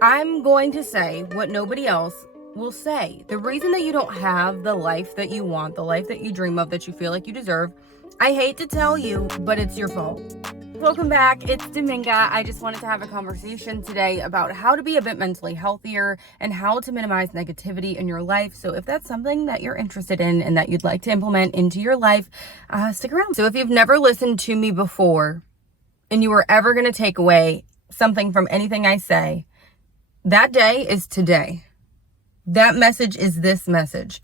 I'm going to say what nobody else will say. The reason that you don't have the life that you want, the life that you dream of, that you feel like you deserve, I hate to tell you, but it's your fault. Welcome back. It's Dominga. I just wanted to have a conversation today about how to be a bit mentally healthier and how to minimize negativity in your life. So if that's something that you're interested in and that you'd like to implement into your life, stick around. So if you've never listened to me before and you were ever going to take away something from anything I say, that day is today. That message is this message.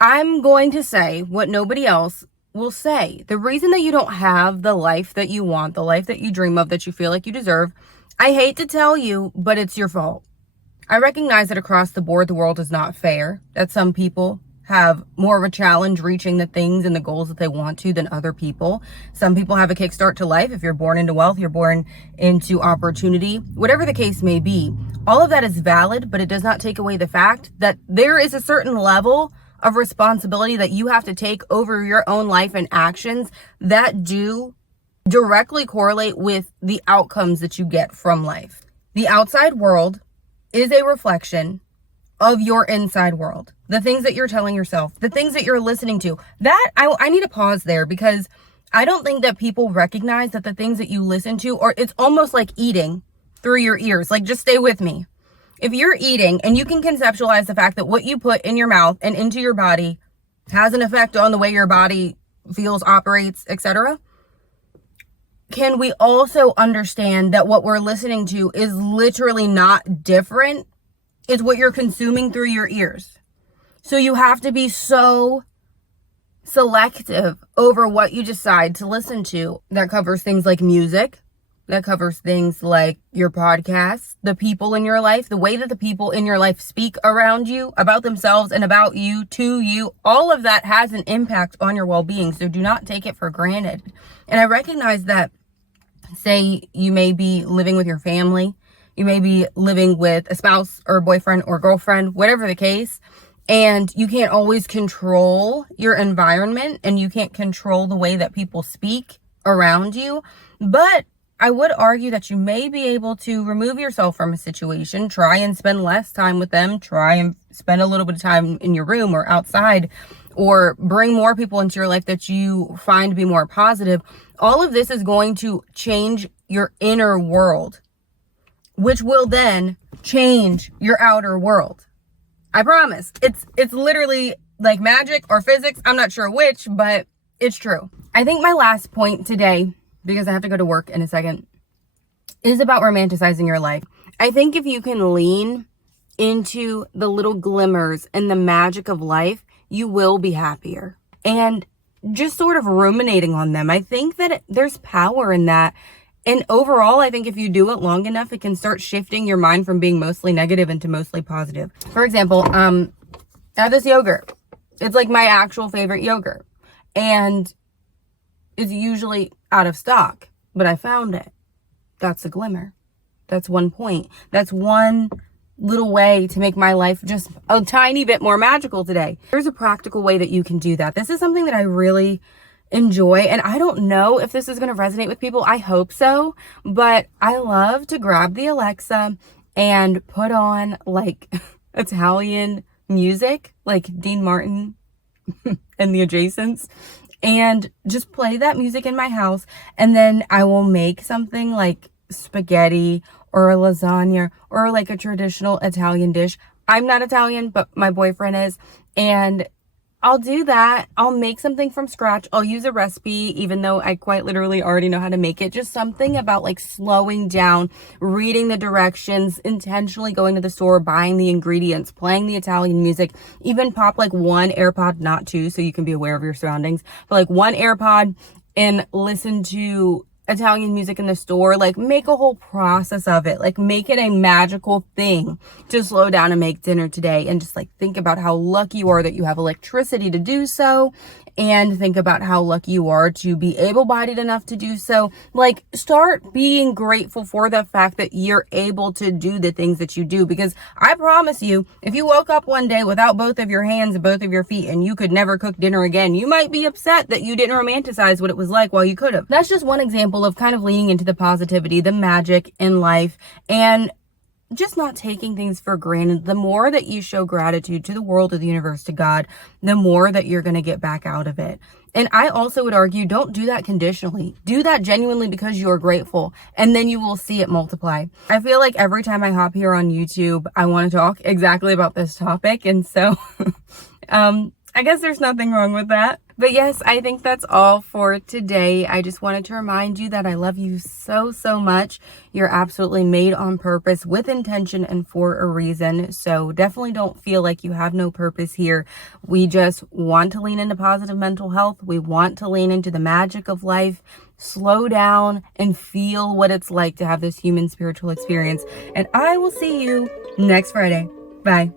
I'm going to say what nobody else will say. The reason that you don't have the life that you want, the life that you dream of, that you feel like you deserve, I hate to tell you, but it's your fault. I recognize that across the board, the world is not fair, that some people have more of a challenge reaching the things and the goals that they want to than other people. Some people have a kickstart to life. If you're born into wealth, you're born into opportunity, whatever the case may be. All of that is valid, but it does not take away the fact that there is a certain level of responsibility that you have to take over your own life and actions that do directly correlate with the outcomes that you get from life. The outside world is a reflection of your inside world. The things that you're telling yourself, the things that you're listening to. That I need to pause there, because I don't think that people recognize that the things that you listen to, or it's almost like eating through your ears. Like, just stay with me. If you're eating and you can conceptualize the fact that what you put in your mouth and into your body has an effect on the way your body feels, operates, etc., can we also understand that what we're listening to is literally not different? It's what you're consuming through your ears. So you have to be so selective over what you decide to listen to. That covers things like music. That covers things like your podcasts, the people in your life, the way that the people in your life speak around you, about themselves and about you, to you. All of that has an impact on your well-being. So do not take it for granted. And I recognize that, say you may be living with your family, you may be living with a spouse or a boyfriend or girlfriend, whatever the case, and you can't always control your environment and you can't control the way that people speak around you. But I would argue that you may be able to remove yourself from a situation, try and spend less time with them, try and spend a little bit of time in your room or outside, or bring more people into your life that you find to be more positive. All of this is going to change your inner world, which will then change your outer world. I promise. It's literally like magic or physics. I'm not sure which, but it's true. I think my last point today, because I have to go to work in a second, is about romanticizing your life. I think if you can lean into the little glimmers and the magic of life, you will be happier. And just sort of ruminating on them, I think that there's power in that. And overall, I think if you do it long enough, it can start shifting your mind from being mostly negative into mostly positive. For example, I have this yogurt. It's like my actual favorite yogurt. And it's usually out of stock, but I found it. That's a glimmer. That's one point. That's one little way to make my life just a tiny bit more magical today. There's a practical way that you can do that. This is something that I really enjoy, and I don't know if this is going to resonate with people. I hope so, but I love to grab the Alexa and put on like Italian music, like Dean Martin and the Adjacents, and just play that music in my house. And then I will make something like spaghetti or a lasagna or like a traditional Italian dish. I'm not Italian, but my boyfriend is, and I'll do that. I'll make something from scratch. I'll use a recipe, even though I quite literally already know how to make it. Just something about like slowing down, reading the directions, intentionally going to the store, buying the ingredients, playing the Italian music, even pop like one AirPod, not two, so you can be aware of your surroundings, but like one AirPod and listen to Italian music in the store. Like, make a whole process of it. Like, make it a magical thing to slow down and make dinner today. And just like think about how lucky you are that you have electricity to do so, and think about how lucky you are to be able-bodied enough to do so. Like, start being grateful for the fact that you're able to do the things that you do, because I promise you, if you woke up one day without both of your hands and both of your feet and you could never cook dinner again, you might be upset that you didn't romanticize what it was like while you could have. That's just one example of kind of leaning into the positivity, the magic in life, and just not taking things for granted. The more that you show gratitude to the world, to the universe, to God, the more that you're going to get back out of it. And I also would argue, don't do that conditionally. Do that genuinely because you are grateful, and then you will see it multiply. I feel like every time I hop here on YouTube, I want to talk exactly about this topic. And so, I guess there's nothing wrong with that. But yes, I think that's all for today. I just wanted to remind you that I love you so, so much. You're absolutely made on purpose, with intention, and for a reason. So definitely don't feel like you have no purpose here. We just want to lean into positive mental health. We want to lean into the magic of life. Slow down and feel what it's like to have this human spiritual experience. And I will see you next Friday. Bye.